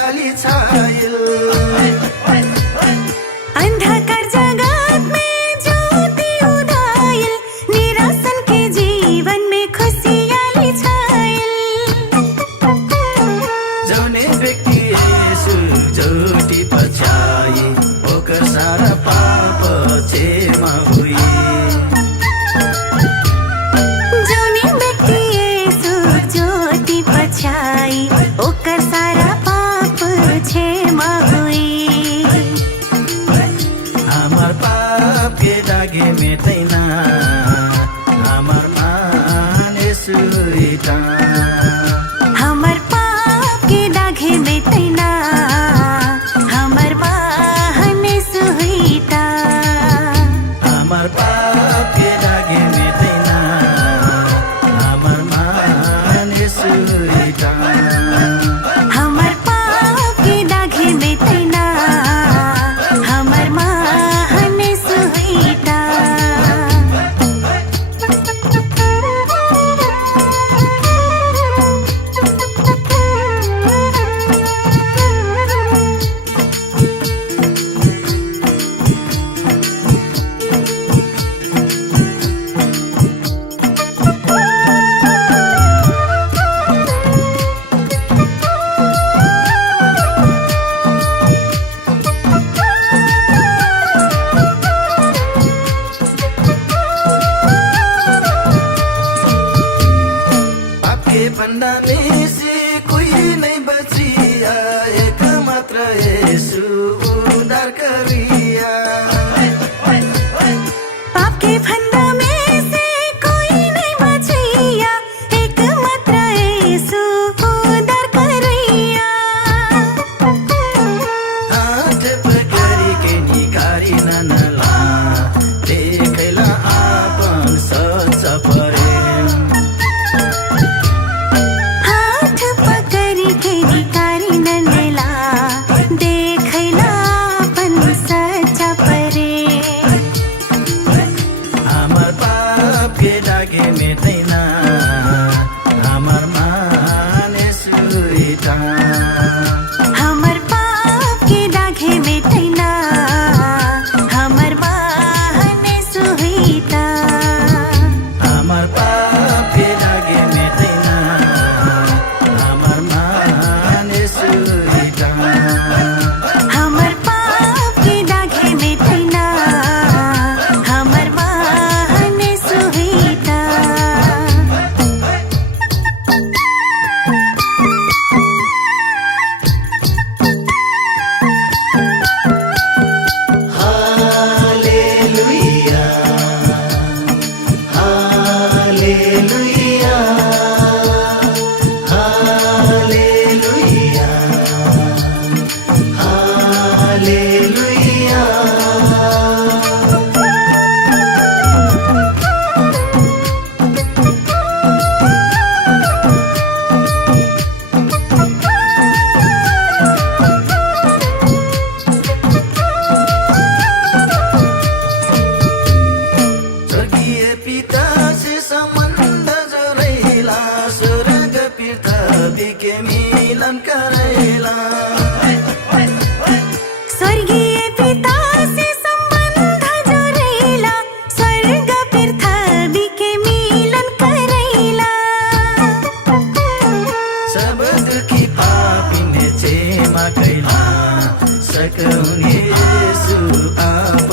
खुशियाली छाइल। अंधकार जगत में ज्योति उदाइल, निरासन के जीवन में खुशियाली छाइल। जौने व्यक्ति यीशु ज्योति पछाई, ओकर सारा पाप क्षमा हुई। जौने व्यक्ति यीशु ज्योति पछाई, ओकर सारा पाप क्षमा हुई। हमार पाप के दागे मेटैन, हमार मान यीशु इटा। हमर पाप के दागे मेटैन, हमर मान यीशु इटा। हमार पाप के दागे मेटैन, हमार मान यीशु इटा। हमर पाप के दागे मेटैन, हमर मान यीशु इटा। आपके फंदा में से कोई नहीं बचिया, एक मात्र यीशु उद्धार करिया। पाप के फंदा में से कोई नहीं बचिया, एक मात्र यीशु उद्धार करिया। हाथ पकड़ी के निकारी ननला, देखला आपन सच प्रेम। हाथ पकड़ी के निकारी नंदला, देखला अपन सच्चा प्रेम। हमार पाप के दागे मेटैन, हमार मान यीशु इटा। हमर पाप के दागे मेटैन, हमर मान यीशु इटा। हमार पाप के दागे मेटैन, हमार मान यीशु इटा। हमर पाप के दागे मेटैन, हमर मान यीशु इटा। Hallelujah, hallelujah, hallelujah, hallelujah. स्वर्गीय पिता से संबंध जोड़ैला, स्वर्ग पृथ्वी के मिलन करैला। स्वर्गीय पिता से संबंध जोड़ैला, स्वर्ग पृथ्वी के मिलन करैला। सब दुखी पापी ने क्षमा कैला, सकौने यीशु आप